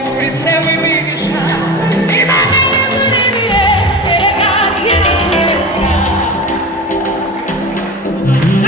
namenye kuri se w'imigisha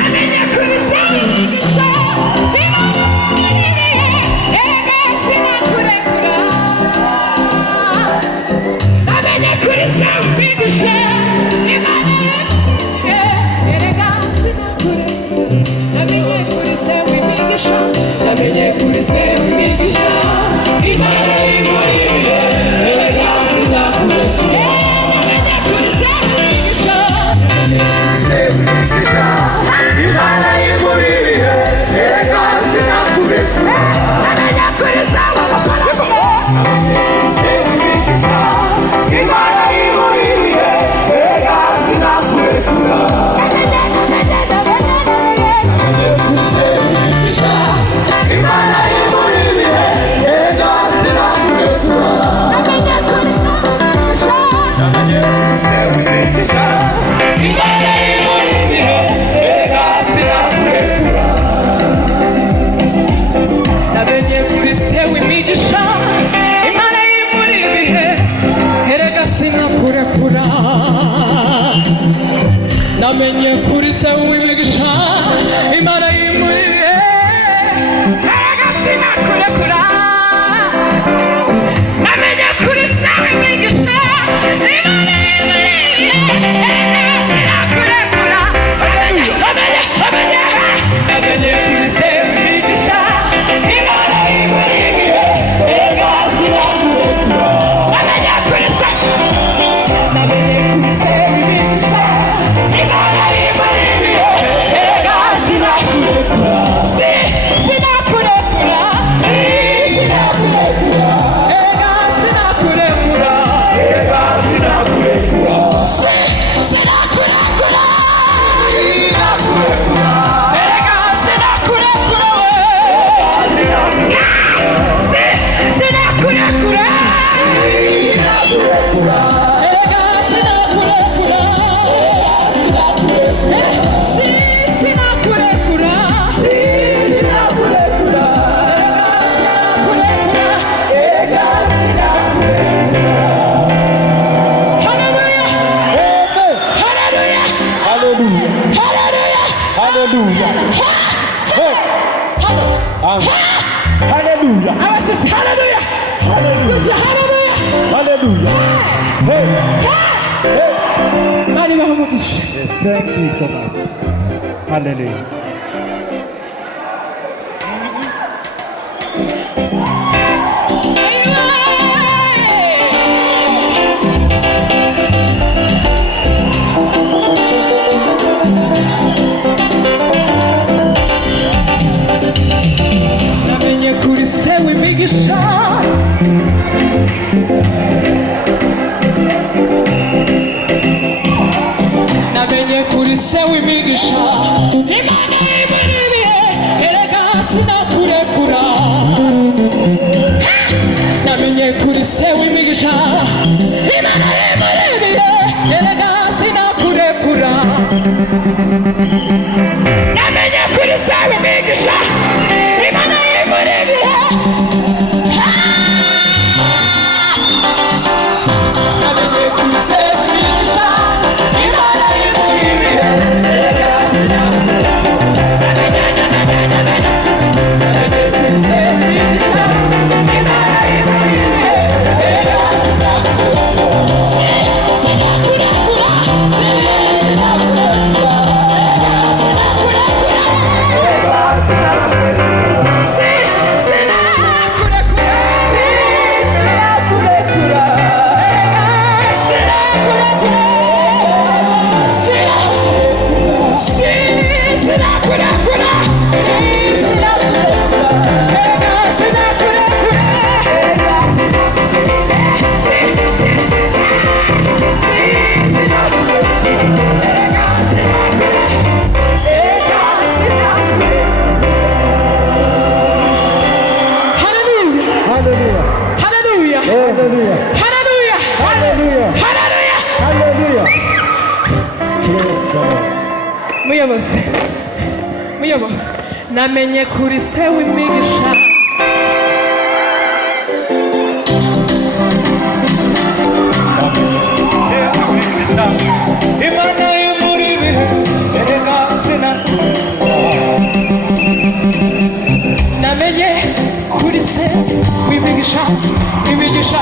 imana y'imuriye erega sinakurekura namenye kuri se w'imigisha imana y'imuriye erega sinakurekura namenye kuri se w'imigisha imana y'imuriye erega sinakurekura namenye kuri se w'imigisha Hallelujah. I was just hallelujah. Hallelujah. Hallelujah. Hey. Hey. Thank you so much. Hallelujah. Namenye kuri se w'imigisha imana y'imuriye erega sinakurekura namenye kuri se w'imigisha imana y'imuriye erega sinakurekura namenye kuri se w'imigisha imana y'imuriye Muyobo namenye kuri se w'imigisha imigisha